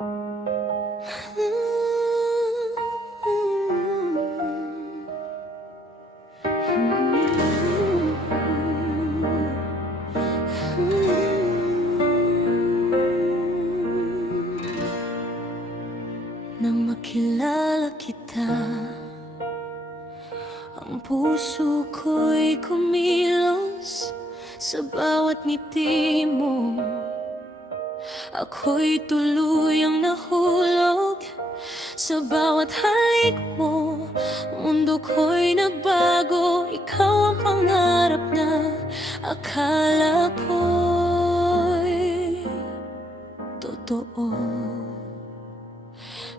Nang makilala kita, ang puso ko'y kumilos sa bawat ngiti mo. Ako'y tuluyang nahulog sa bawat halik mo. Mundo ko'y nagbago, ikaw ang pangarap na akala ko'y totoo.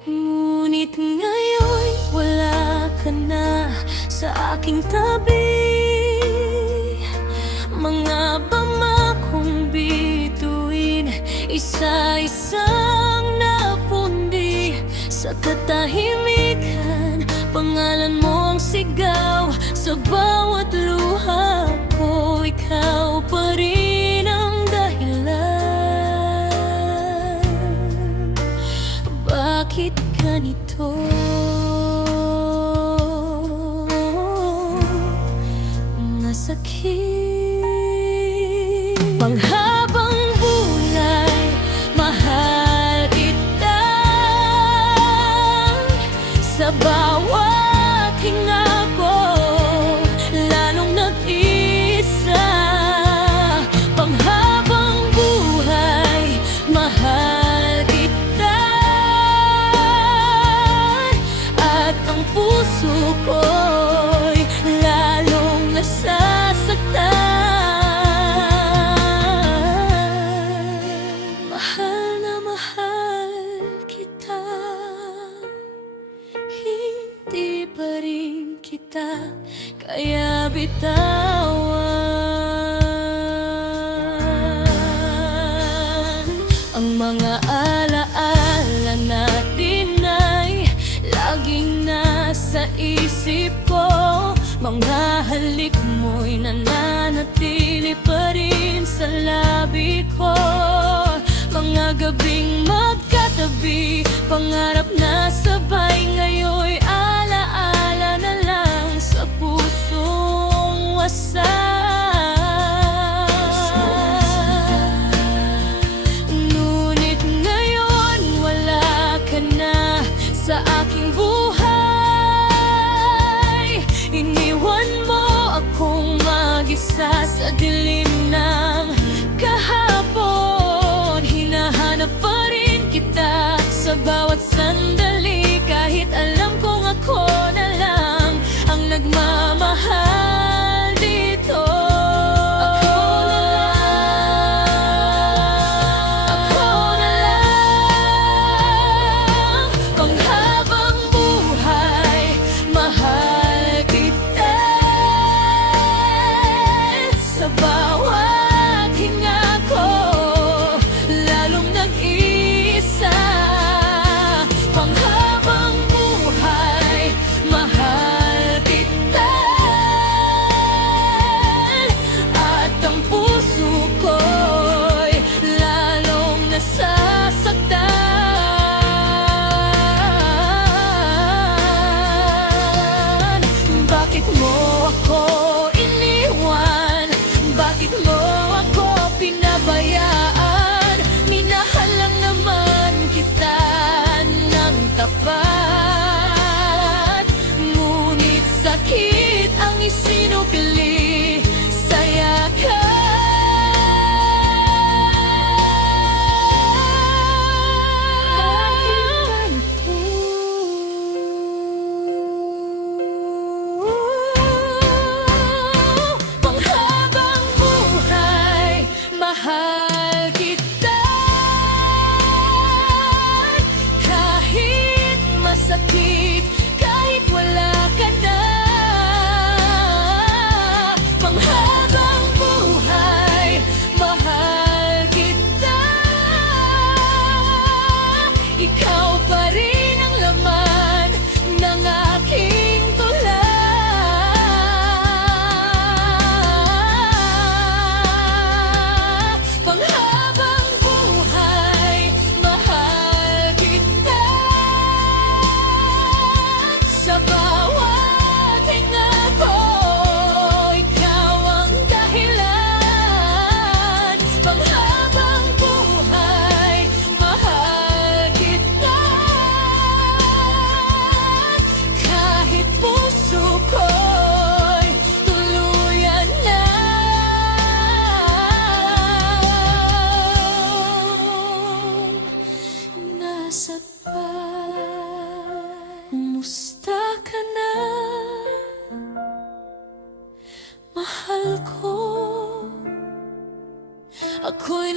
Ngunit ngayon wala ka na sa aking tabi. Mga pangakong bituin, isa-isang napundi sa katahimikan. Pangalan mo ang sigaw sa bawat luha ko. Ikaw pa rin ang dahilan. Bakit ganito? Masakit. Panghabang buhay, mahal kita. Sa bawat hinga ko, lalong nag-isa. Panghabang buhay, mahal kita. At ang puso ko'y lalong nasasaktan. Mahal na mahal kita, hindi pa rin kita kaya bitawan. Ang mga alaala natin ay laging nasa isip ko. Mga halik mo'y nananatili pa rin sa labi ko. Mga gabing magkatabi, pangarap na sabay, ngayon'y alaala na lang sa pusong wasak. Ngunit ngayon wala ka na sa aking buhay. Iniwan mo akong mag-isa sa dilim ng kahapon. Hinahanap pa rin kita sa bawat sandali, kahit alam kong ako na lang ang nagmamahal dito. Ako na lang. Panghabang buhay, mahal kita. Sa bawat hinga ko, lalong nag-iisa. Panghabang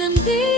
nandito